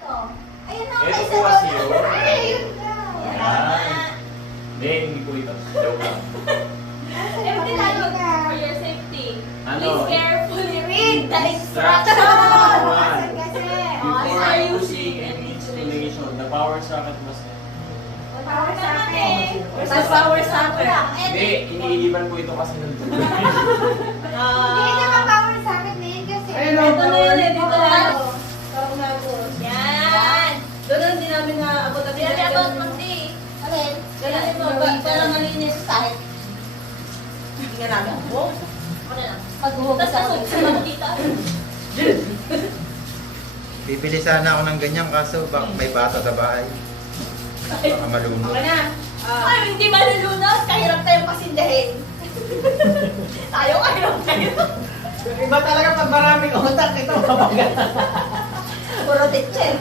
dito. Ayun na, Ito may po isa kasi doon. yun. Ay, yun daw. Yan. Hindi po ito. Joke lang. Everything lalo for your safety. Ano? Please carefully read the Instruction. instructions. Kasi, Before are using any installation, the power socket must power sa akin. Mas power sa akin. Hindi, iniiliban po ito kasi ng tubig. Hindi naman power sa akin na yun kasi. Ito na yun eh, dito lang. Parang nagos. Yan. Doon lang din namin na abot at Yan, abot magdi. Alin? Ganun ito, para malinis sa sahit. Hindi nga namin ako. Ano lang? Paghuhugas Tapos ako. nasok sa dito. Bibili sana ako ng ganyan kaso may bata sa bahay. Baka malunod. Okay na. Ay, hindi malulunod. Kahirap tayong pasindahin. Tayo, kahirap tayo. Iba talaga pag maraming utak ito, mabagal. Puro teacher.